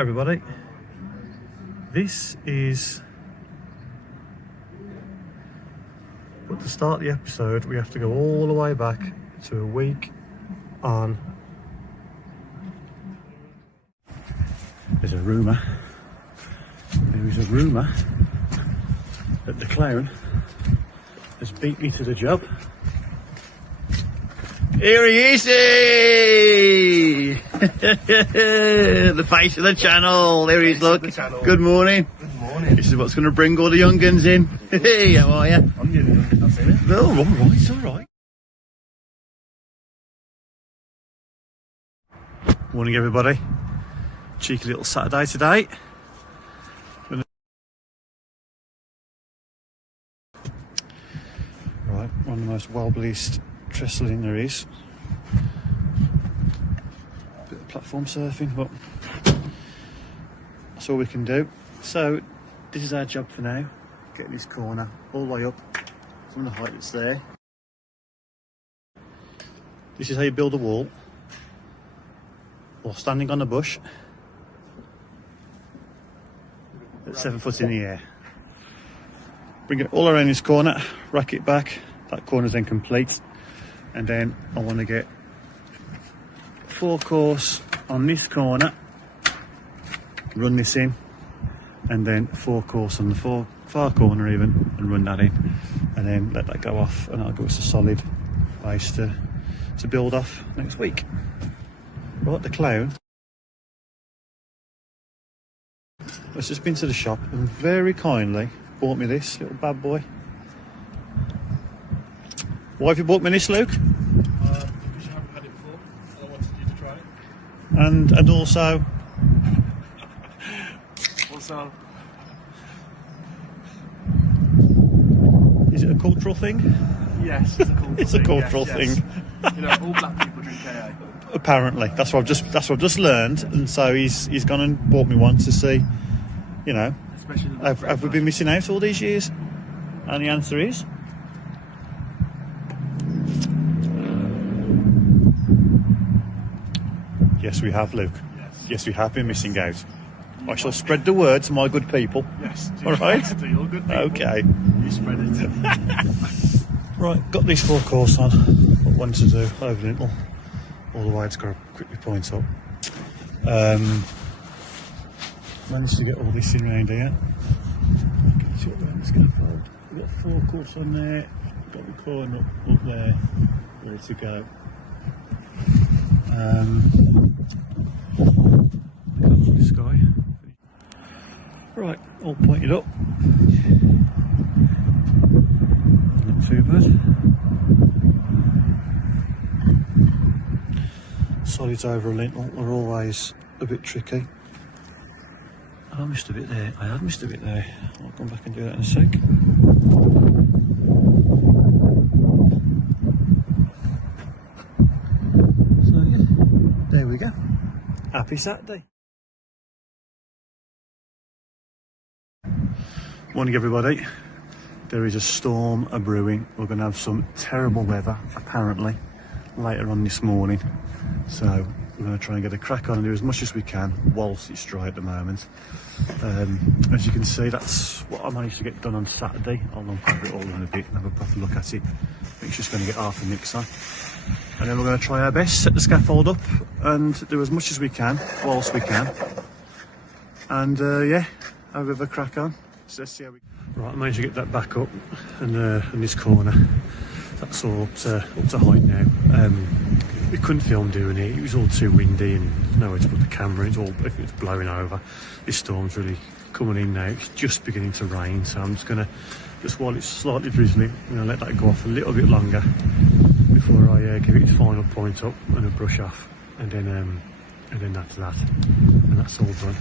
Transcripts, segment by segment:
Hello everybody, this is, but to start the episode we have to go all the way back to a week on. There is a rumour that the clown has beat me to the job. Here he is! The face of the channel. There he is, look. Good morning. Good morning. This is what's going to bring all the young guns in. Hey, how are you? I'm getting young, I've seen it. Oh, alright, it's alright. Morning everybody. Cheeky little Saturday today. Right, one of the most wobbliest trestling there is. Bit of platform surfing, but that's all we can do. So this is our job for now, getting this corner all the way up from the height that's there. This is how you build a wall, or standing on a bush at 7 foot in the air. Bring it all around this corner, rack it back, that corner's then complete, and then I want to get 4 course on this corner, run this in, and then 4 course on the far corner even, and run that in, and then let that go off, and that'll give us a solid base to build off next week. Right, the clown has just been to the shop and very kindly bought me this little bad boy. Why have you bought me this, Luke? Because you haven't had it before, and I wanted you to try it. And also, Also, is it a cultural thing? yes, it's a cultural It's thing. a cultural yes. thing. You know, all black people drink AA. Apparently, that's what I've just learned, and so he's gone and bought me one to see. You know, Especially the have we been missing out all these years? And the answer is yes, we have, Luke. Yes, we have been missing out. I shall spread the word to my good people. Yes. All right. To your good people. Okay. You spread it. Right, got these 4 course on. Got one to do over Lintel. All the way, it's got to quickly point up. Managed to get all this in round here. Get it up around the scaffold. We've got 4 course on there. Got the corner up there, ready to go. Look up to the sky. Right, all pointed up. Not too bad. Solids over a lintel are always a bit tricky. I missed a bit there. I have missed a bit there. I'll come back and do that in a sec. So yeah, there we go. Happy Saturday. Morning everybody. There is a storm a-brewing. We're going to have some terrible weather apparently later on this morning. So we're going to try and get a crack on and do as much as we can whilst it's dry at the moment. As you can see, that's what I managed to get done on Saturday. I'll uncover it all in a bit and have a proper look at it. I think it's just going to get half a mix on. And then we're going to try our best, set the scaffold up and do as much as we can whilst we can. And yeah, have a bit of a crack on. So let's see how we... Right, I managed to get that back up and in this corner. That's all up to height now. We couldn't film doing it. It was all too windy and nowhere to put the camera. It's blowing over. This storm's really coming in now. It's just beginning to rain, so I'm just gonna, while it's slightly drizzling, I'm gonna let that go off a little bit longer before I give it its final point up and a brush off, and then that's that, and that's all done.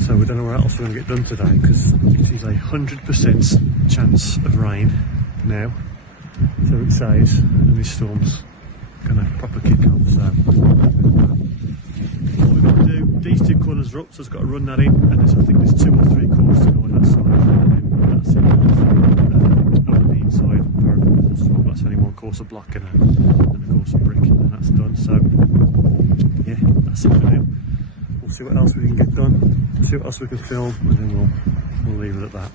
So we don't know what else we're going to get done today because it is 100% chance of rain now. So it says, and this storm's going to proper kick off. So what we've got to do, these 2 corners are up, so it's got to run that in, and I think there's 2 or 3 courses to go on that side, and then that's it. On the inside, so that's only 1 course of block and a course of brick, and that's done. So yeah, that's it for now. We'll see what else we can get done, see what else we can film, and then we'll leave it at that.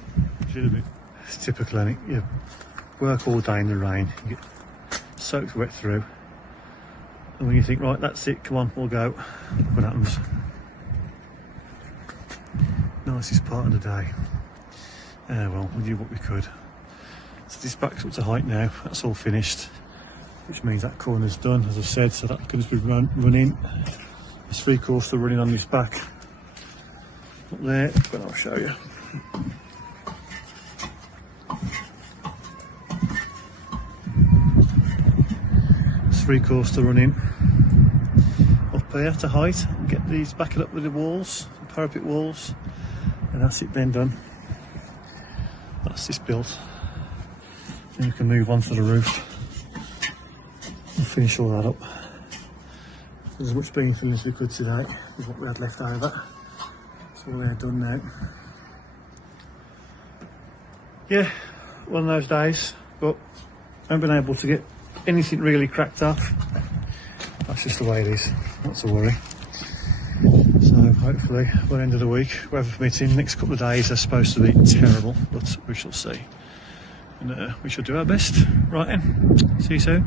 It's typical, isn't it? You work all day in the rain, you get soaked wet through, and when you think, right, that's it, come on, we'll go, what happens? Nicest part of the day. Well, we did what we could. So this back's up to height now, that's all finished, which means that corner's done, as I said, so that can just be running. There's 3/4 still running on this back. Up there, but I'll show you. There's 3/4 still running up here to height. Get these back it up with the walls, the parapet walls, and that's it then done. That's this built. Then we can move on to the roof and finish all that up. There's as much being finished as we could today with what we had left over. It's all there done now. Yeah, one of those days, but I haven't been able to get anything really cracked off. That's just the way it is, not to worry. So hopefully by the end of the week, weather permitting, next couple of days are supposed to be terrible, but we shall see. And we shall do our best. Right then, see you soon.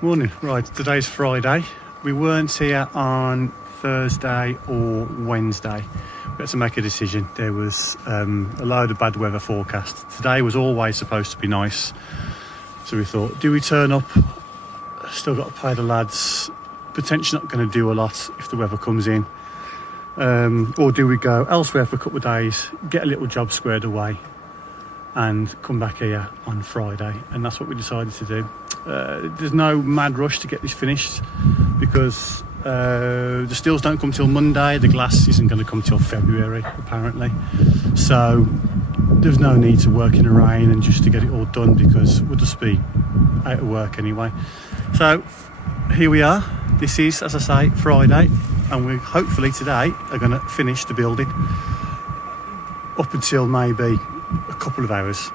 Morning. Right, today's Friday. We weren't here on Thursday or Wednesday. We had to make a decision. There was a load of bad weather forecast. Today was always supposed to be nice. So we thought, do we turn up? Still got to pay the lads. Potentially not going to do a lot if the weather comes in. Or do we go elsewhere for a couple of days, get a little job squared away and come back here on Friday? And that's what we decided to do. There's no mad rush to get this finished because the steels don't come till Monday, the glass isn't going to come till February apparently, so there's no need to work in the rain and just to get it all done because we'll just be out of work anyway. So here we are. This is, as I say, Friday, and we hopefully today are going to finish the building up until maybe a couple of hours.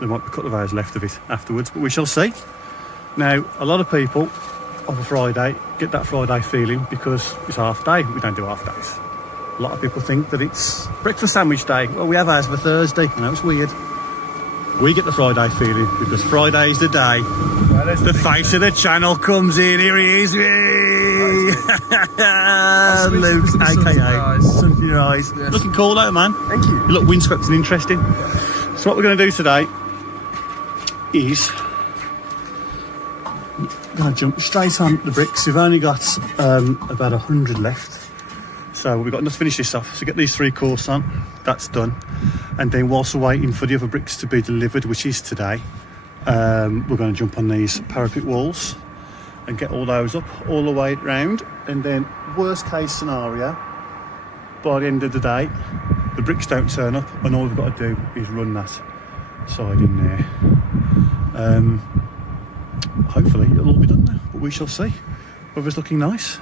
There might be a couple of hours left of it afterwards, but we shall see. Now, a lot of people on a Friday get that Friday feeling because it's half day. We don't do half days. A lot of people think that it's breakfast sandwich day. Well, we have ours for Thursday. I know it's weird. We get the Friday feeling because Friday is the day the face of the channel comes in. Here he is. Luke, aka sun in your eyes. Yeah. Looking cool though, man. Thank you. You look windswept and interesting. So what we're going to do today is going to jump straight on the bricks. We've only got about 100 left, so we've got enough to finish this off. So get these 3/4 on, that's done, and then whilst we're waiting for the other bricks to be delivered, which is today, we're going to jump on these parapet walls and get all those up all the way round. And then worst case scenario, by the end of the day the bricks don't turn up and all we've got to do is run that side in there. Hopefully it'll all be done now, but we shall see. Weather's looking nice,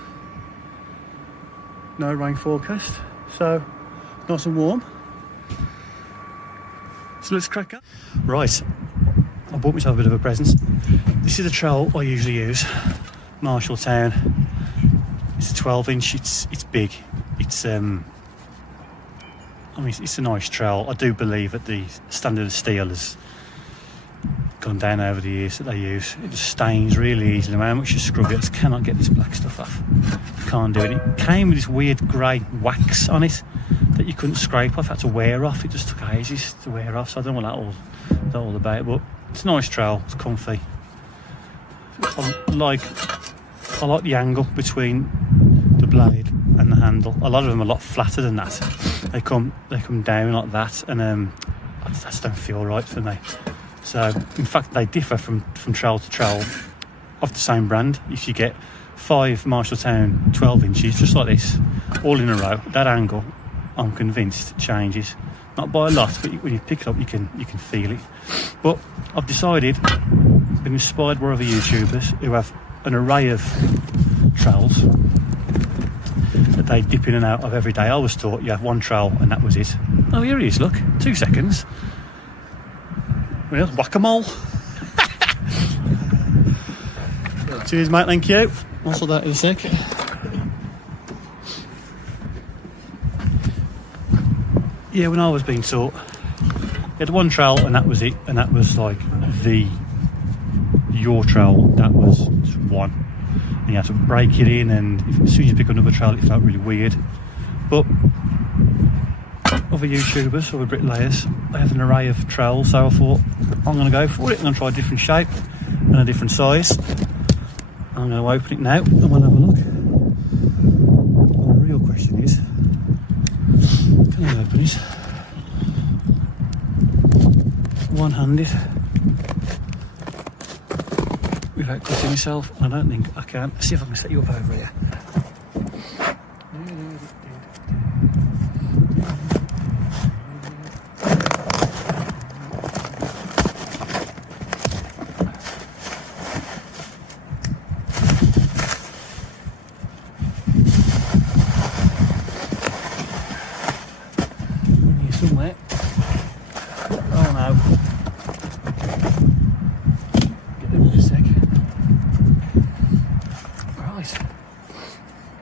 no rain forecast, so nice and warm. So let's crack up. Right, I bought myself a bit of a present. This is a trowel I usually use, Marshalltown. It's a 12-inch. It's big. It's I mean, it's a nice trowel. I do believe that the standard of steel has gone down over the years that they use. It just stains really easily. No matter how much you scrub it, I just cannot get this black stuff off. Can't do it. It came with this weird grey wax on it that you couldn't scrape off. Had to wear off. It just took ages to wear off. So I don't know what that all about. But it's a nice trowel. It's comfy. I like the angle between the blade and the handle. A lot of them are a lot flatter than that. They come down like that, and I just don't feel right for me. So in fact they differ from trowel to trowel of the same brand. If you get 5 Marshalltown 12 inches just like this all in a row, that angle I'm convinced changes, not by a lot, but when you pick it up you can feel it. But I've decided, been inspired by other YouTubers who have an array of trowels that they dip in and out of every day. I always thought you have one trowel and that was it. Oh, here he is, look, 2 seconds. Well, whack-a-mole. Cheers, mate, thank you. I'll sort that in a sec. Yeah, when I was being taught, you had one trowel and that was it, and that was like your trowel, that was one. And you had to break it in, and as soon as you pick up another trowel, it felt really weird. But other YouTubers, other bricklayers, they have an array of trowels, so I thought I'm going to go for it. I'm going to try a different shape and a different size. I'm going to open it now and we'll have a look. And the real question is, can I open it one-handed without cutting myself? I don't think I can. Let's see if I can set you up over here. Somewhere. Oh no. Get them in a sec. Right.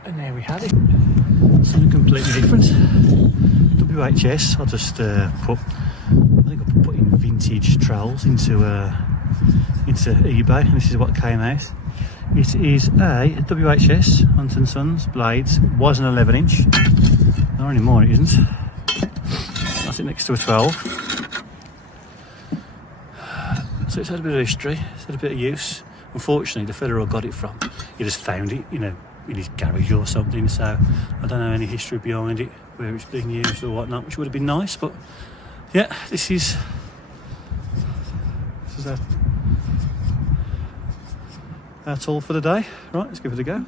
And there we had it. Something completely different. WHS. I'll just put, I think I'll put in vintage trowels into eBay, and this is what came out. It is a WHS Hunt & Sons blades. It was an 11-inch. Not anymore, it isn't. That's it next to a 12. So it's had a bit of history, it's had a bit of use. Unfortunately, the fella I got it from, he just found it, you know, in his garage or something, so I don't know any history behind it, where it's being used or whatnot, which would have been nice, but yeah, this is our tool for the day. Right, let's give it a go.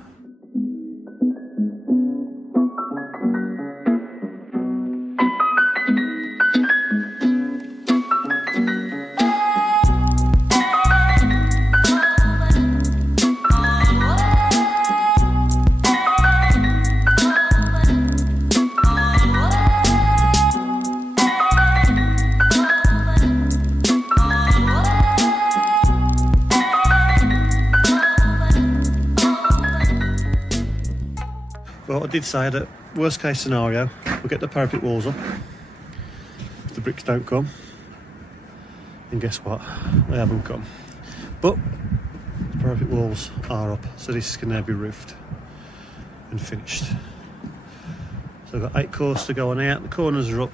Well, I did say that worst case scenario, we'll get the parapet walls up if the bricks don't come. And guess what? They haven't come. But the parapet walls are up, so this can now be roofed and finished. So I've got 8 cores to go on out, the corners are up.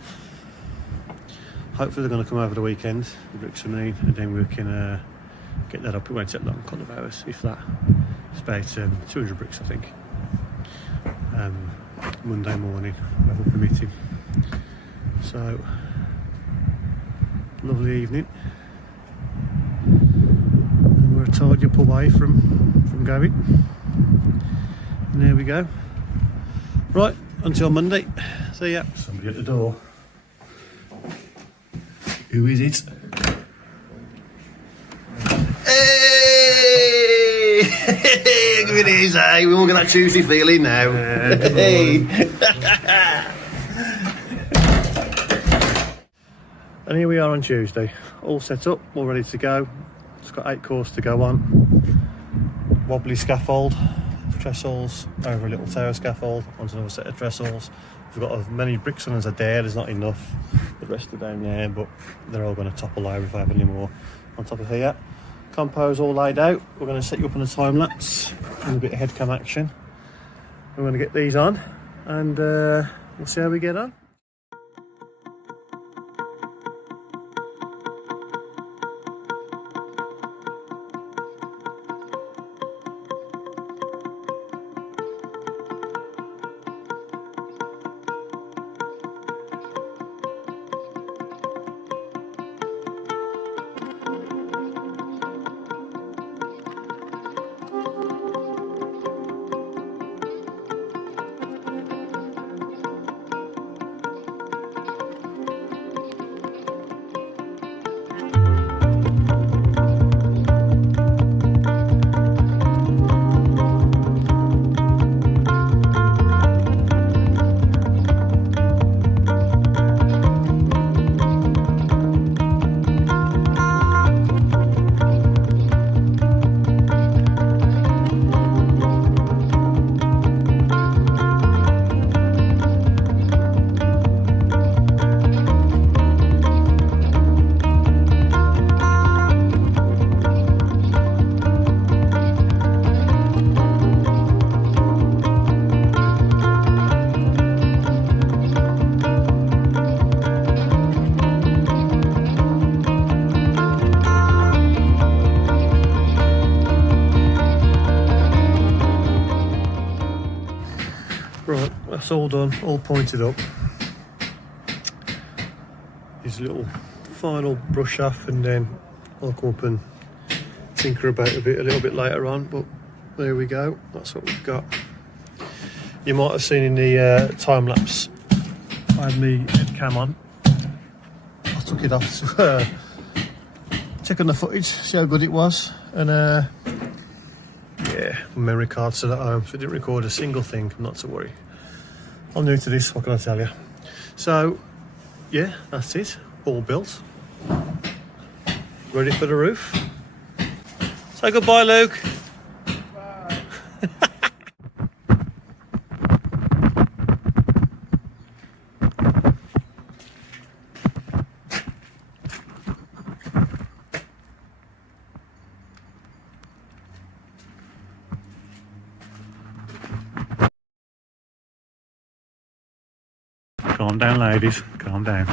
Hopefully they're going to come over the weekend, the bricks I mean, and then we can get that up. It won't take long, a couple of hours, if that. It's about 200 bricks, I think. Monday morning, weather permitting. So, lovely evening. And we're tidy up away from going. And there we go. Right, until Monday. See ya. Somebody at the door. Who is it? Hey, give it easy. We won't get that Tuesday feeling now. Hey. And here we are on Tuesday, all set up, all ready to go. It's got 8 cores to go on. Wobbly scaffold, trestles over a little tower scaffold onto another set of trestles. We've got as many bricks on as I dare. There's not enough. The rest are down there, but they're all going to topple over if I have any more on top of here. Compo's all laid out. We're going to set you up on a time lapse and a bit of head cam action. We're going to get these on and we'll see how we get on. that's all done, all pointed up. His little final brush off, and then I'll come up and tinker about a little bit later on, but there we go, that's what we've got. You might have seen in the time lapse, I had my head cam on. I took it off to check on the footage, see how good it was, and yeah, my memory card's still at home, so it didn't record a single thing, not to worry. I'm new to this, what can I tell you? So, yeah, that's it, all built. Ready for the roof. Say goodbye, Luke. Calm down, ladies, calm down.